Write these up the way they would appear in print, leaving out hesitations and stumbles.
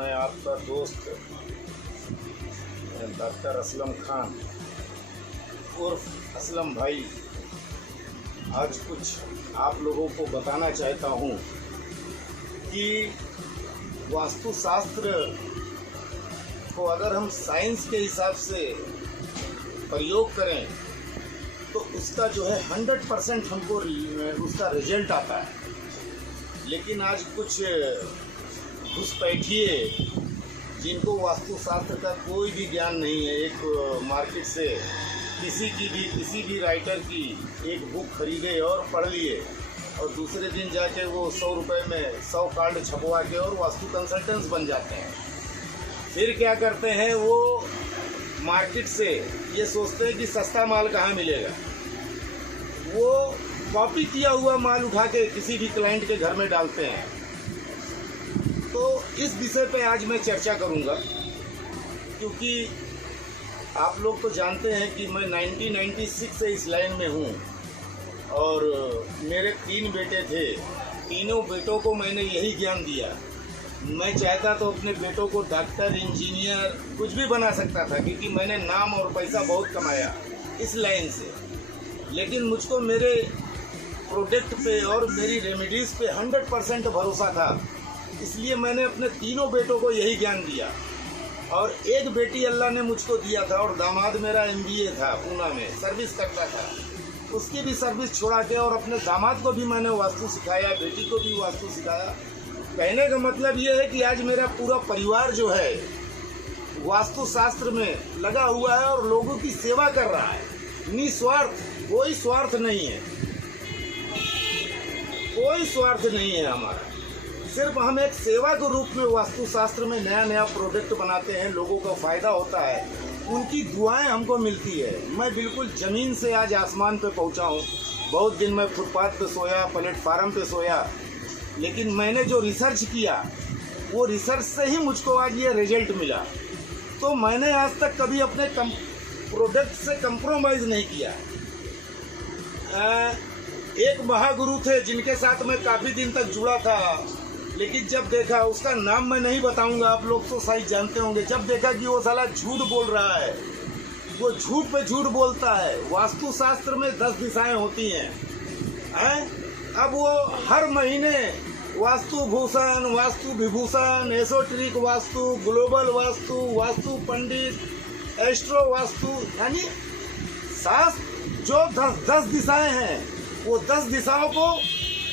मैं आपका दोस्त डॉक्टर असलम खान उर्फ असलम भाई आज कुछ आप लोगों को बताना चाहता हूँ कि वास्तुशास्त्र को अगर हम साइंस के हिसाब से प्रयोग करें तो उसका जो है 100% हमको उसका रिजल्ट आता है। लेकिन आज कुछ घुसपैठिए जिनको वास्तुशास्त्र का कोई भी ज्ञान नहीं है, एक मार्केट से किसी भी राइटर की एक बुक खरीदे और पढ़ लिए और दूसरे दिन जाके वो 100 रुपये में 100 कार्ड छपवा के और वास्तु कंसल्टेंट्स बन जाते हैं। फिर क्या करते हैं, वो मार्केट से ये सोचते हैं कि सस्ता माल कहाँ मिलेगा, वो कॉपी किया हुआ माल उठा के किसी भी क्लाइंट के घर में डालते हैं। तो इस विषय पे आज मैं चर्चा करूंगा, क्योंकि आप लोग तो जानते हैं कि मैं 1996 से इस लाइन में हूँ और मेरे 3 बेटे थे। तीनों बेटों को मैंने यही ज्ञान दिया। मैं चाहता तो अपने बेटों को डॉक्टर, इंजीनियर कुछ भी बना सकता था, क्योंकि मैंने नाम और पैसा बहुत कमाया इस लाइन से। लेकिन मुझको मेरे प्रोडक्ट पे और मेरी रेमेडीज़ पे 100% भरोसा था, इसलिए मैंने अपने तीनों बेटों को यही ज्ञान दिया। और एक बेटी अल्लाह ने मुझको दिया था और दामाद मेरा MBA था, पूना में सर्विस करता था। उसकी भी सर्विस छोड़ा के और अपने दामाद को भी मैंने वास्तु सिखाया, बेटी को भी वास्तु सिखाया। कहने का मतलब ये है कि आज मेरा पूरा परिवार जो है वास्तुशास्त्र में लगा हुआ है और लोगों की सेवा कर रहा है, निस्वार्थ, कोई स्वार्थ नहीं है, कोई स्वार्थ नहीं है हमारा। सिर्फ हम एक सेवा के रूप में वास्तुशास्त्र में नया नया प्रोडक्ट बनाते हैं, लोगों का फ़ायदा होता है, उनकी दुआएं हमको मिलती है। मैं बिल्कुल ज़मीन से आज आसमान पे पहुंचा हूँ। बहुत दिन मैं फुटपाथ पे सोया, प्लेटफार्म पे सोया, लेकिन मैंने जो रिसर्च किया वो रिसर्च से ही मुझको आज ये रिजल्ट मिला। तो मैंने आज तक कभी अपने प्रोडक्ट से कंप्रोमाइज़ नहीं किया। एक महागुरु थे जिनके साथ मैं काफ़ी दिन तक जुड़ा था, लेकिन जब देखा, उसका नाम मैं नहीं बताऊंगा, आप लोग तो शायद जानते होंगे, जब देखा कि वो साला झूठ बोल रहा है, वो झूठ पे झूठ बोलता है। वास्तुशास्त्र में 10 दिशाएं होती हैं। अब वो हर महीने वास्तु भूषण, वास्तु विभूषण, एसोटेरिक वास्तु, ग्लोबल वास्तु, वास्तु पंडित, एस्ट्रो वास्तु, यानी शास्त्र जो 10 दिशाएं हैं, वो 10 दिशाओं को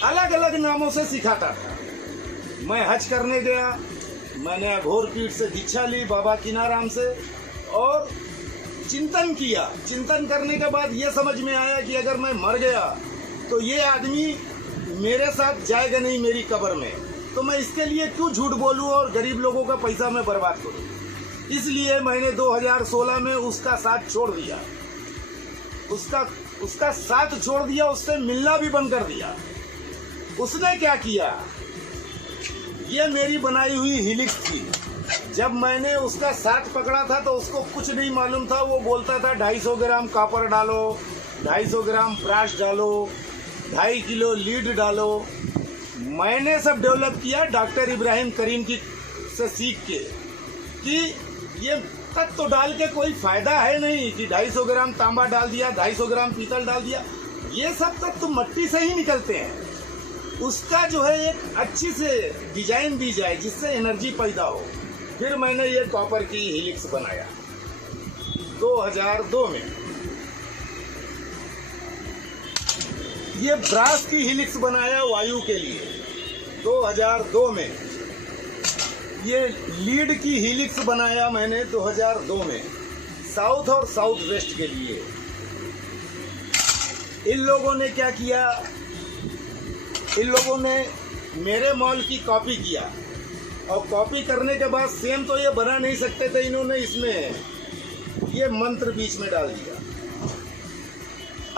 अलग अलग नामों से सिखाता था। मैं हज करने गया, मैंने अघोर पीठ से दीक्षा ली बाबा कीनाराम से और चिंतन किया। चिंतन करने के बाद ये समझ में आया कि अगर मैं मर गया तो ये आदमी मेरे साथ जाएगा नहीं मेरी कब्र में, तो मैं इसके लिए क्यों झूठ बोलूं और गरीब लोगों का पैसा मैं बर्बाद करूं। इसलिए मैंने 2016 में उसका साथ छोड़ दिया, उसका साथ छोड़ दिया, उससे मिलना भी बंद कर दिया। उसने क्या किया, ये मेरी बनाई हुई हिलिक्स थी। जब मैंने उसका साथ पकड़ा था तो उसको कुछ नहीं मालूम था। वो बोलता था 250 ग्राम कॉपर डालो, 250 ग्राम ब्रास डालो, 2.5 किलो लीड डालो। मैंने सब डेवलप किया डॉक्टर इब्राहिम करीम की से सीख के कि ये तक तो डाल के कोई फायदा है नहीं कि 250 ग्राम तांबा डाल दिया, 250 ग्राम पीतल डाल दिया, ये सब तक तो मिट्टी से ही निकलते हैं। उसका जो है एक अच्छी से डिजाइन दी जाए जिससे एनर्जी पैदा हो। फिर मैंने ये कॉपर की हिलिक्स बनाया 2002 में। ये ब्रास की हिलिक्स बनाया वायु के लिए 2002 में। ये लीड की हिलिक्स बनाया मैंने 2002 में, साउथ और साउथ वेस्ट के लिए। इन लोगों ने क्या किया, इन लोगों ने मेरे मॉल की कॉपी किया और कॉपी करने के बाद सेम तो ये बना नहीं सकते थे, इन्होंने इसमें ये मंत्र बीच में डाल दिया।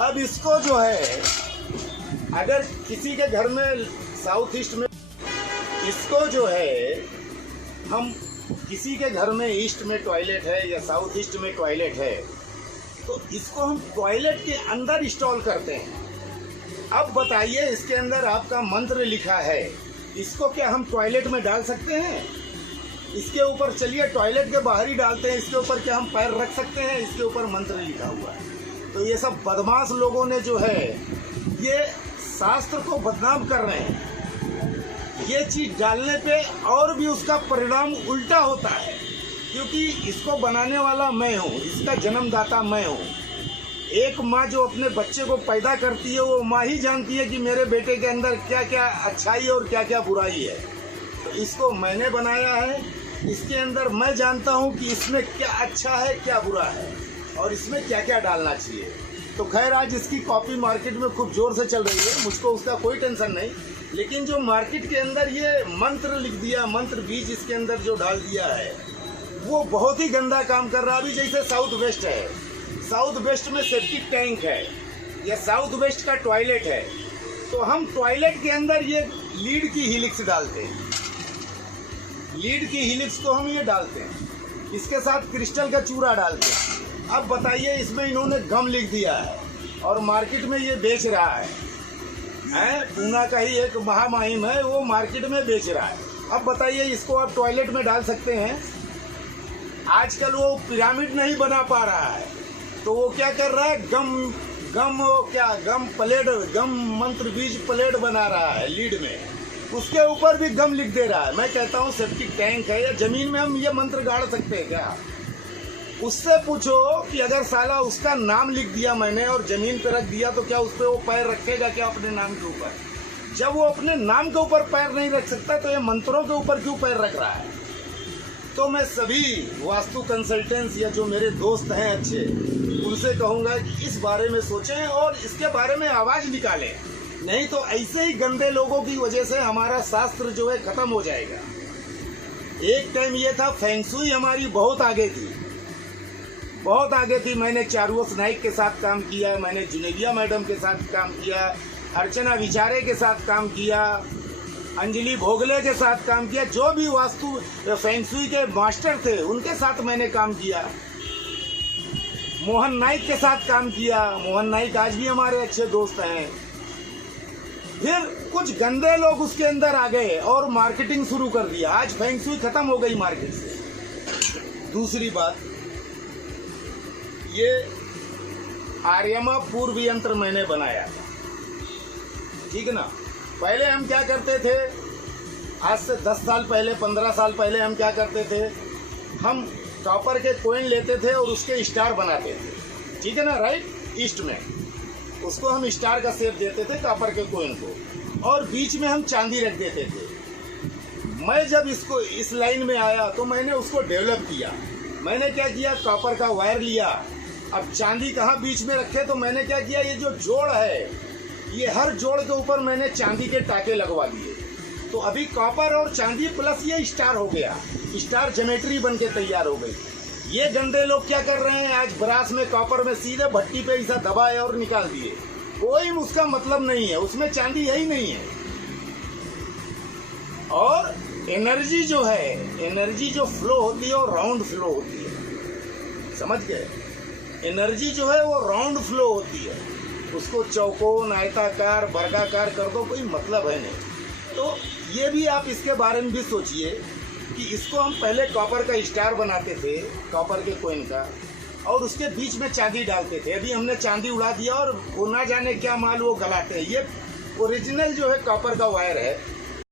अब इसको जो है अगर किसी के घर में साउथ ईस्ट में, इसको जो है हम किसी के घर में ईस्ट में टॉयलेट है या साउथ ईस्ट में टॉयलेट है, तो इसको हम टॉयलेट के अंदर इंस्टॉल करते हैं। अब बताइए, इसके अंदर आपका मंत्र लिखा है, इसको क्या हम टॉयलेट में डाल सकते हैं? इसके ऊपर चलिए टॉयलेट के बाहर ही डालते हैं, इसके ऊपर क्या हम पैर रख सकते हैं? इसके ऊपर मंत्र लिखा हुआ है। तो ये सब बदमाश लोगों ने जो है ये शास्त्र को बदनाम कर रहे हैं। ये चीज़ डालने पे और भी उसका परिणाम उल्टा होता है, क्योंकि इसको बनाने वाला मैं हूँ, इसका जन्मदाता मैं हूँ। एक माँ जो अपने बच्चे को पैदा करती है वो माँ ही जानती है कि मेरे बेटे के अंदर क्या क्या अच्छाई और क्या क्या बुराई है। तो इसको मैंने बनाया है, इसके अंदर मैं जानता हूँ कि इसमें क्या अच्छा है क्या बुरा है और इसमें क्या क्या डालना चाहिए। तो खैर आज इसकी कॉपी मार्केट में खूब ज़ोर से चल रही है, मुझको उसका कोई टेंशन नहीं। लेकिन जो मार्केट के अंदर ये मंत्र लिख दिया, मंत्र बीज इसके अंदर जो डाल दिया है वो बहुत ही गंदा काम कर रहा है। अभी जैसे साउथ वेस्ट है, साउथ वेस्ट में सेप्टिक टैंक है या साउथ वेस्ट का टॉयलेट है, तो हम टॉयलेट के अंदर ये लीड की हीलिक्स डालते हैं, लीड की हीलिक्स को हम ये डालते हैं, इसके साथ क्रिस्टल का चूरा डालते हैं। अब बताइए इसमें इन्होंने गम लिख दिया है और मार्केट में ये बेच रहा है, पूना का ही एक महामहिम है वो मार्केट में बेच रहा है। अब बताइए इसको आप टॉयलेट में डाल सकते हैं? आजकल वो पिरामिड नहीं बना पा रहा है तो वो क्या कर रहा है, गम मंत्र बीज प्लेट बना रहा है लीड में, उसके ऊपर भी गम लिख दे रहा है। मैं कहता हूँ सेप्टिक टैंक है या जमीन में हम ये मंत्र गाड़ सकते हैं क्या? उससे पूछो कि अगर साला उसका नाम लिख दिया मैंने और जमीन पे रख दिया तो क्या उस पर वो पैर रखेगा क्या अपने नाम के ऊपर? जब वो अपने नाम के ऊपर पैर नहीं रख सकता तो ये मंत्रों के ऊपर क्यों पैर रख रहा है? तो मैं सभी वास्तु कंसल्टेंट्स या जो मेरे दोस्त हैं अच्छे, उनसे कहूँगा कि इस बारे में सोचें और इसके बारे में आवाज़ निकालें, नहीं तो ऐसे ही गंदे लोगों की वजह से हमारा शास्त्र जो है ख़त्म हो जाएगा। एक टाइम ये था फेंग शुई हमारी बहुत आगे थी, बहुत आगे थी। मैंने चारुओस नाइक के साथ काम किया, मैंने जुनेबिया मैडम के साथ काम किया, अर्चना विचारे के साथ काम किया, अंजलि भोगले के साथ काम किया, जो भी वास्तु फेंग शुई के मास्टर थे उनके साथ मैंने काम किया। मोहन नाइक के साथ काम किया, मोहन नाइक आज भी हमारे अच्छे दोस्त हैं। फिर कुछ गंदे लोग उसके अंदर आ गए और मार्केटिंग शुरू कर दिया, आज फेंग शुई खत्म हो गई मार्केट से। दूसरी बात, ये आर्यमा पूर्व यंत्र मैंने बनाया था, ठीक है ना। पहले हम क्या करते थे, आज से 10 साल पहले 15 साल पहले हम क्या करते थे, हम कॉपर के कॉइन लेते थे और उसके स्टार बनाते थे, ठीक है ना, राइट। ईस्ट में उसको हम स्टार का शेप देते थे कॉपर के कॉइन को, और बीच में हम चांदी रख देते थे। मैं जब इसको इस लाइन में आया तो मैंने उसको डेवलप किया। मैंने क्या किया, कॉपर का वायर लिया, अब चांदी कहाँ बीच में रखे, तो मैंने क्या किया, ये जो जोड़ है ये हर जोड़ के ऊपर मैंने चांदी के टाके लगवा दिए। तो अभी कॉपर और चांदी प्लस ये स्टार हो गया, स्टार ज्योमेट्री बन के तैयार हो गई। ये गंदे लोग क्या कर रहे हैं, आज ब्रास में कॉपर में सीधे भट्टी पे ऐसा दबाए और निकाल दिए, कोई उसका मतलब नहीं है, उसमें चांदी है ही नहीं है। और एनर्जी जो है, एनर्जी जो फ्लो होती है वो राउंड फ्लो होती है, समझ गए। एनर्जी जो है वो राउंड फ्लो होती है, उसको चौकोन आयताकार वर्गाकार कर दो, कोई मतलब है नहीं। तो ये भी आप इसके बारे में भी सोचिए कि इसको हम पहले कॉपर का स्टार बनाते थे, कॉपर के कॉइन का, और उसके बीच में चांदी डालते थे। अभी हमने चांदी उड़ा दिया और वो ना जाने क्या माल वो गलाते हैं। ये ओरिजिनल जो है कॉपर का वायर है,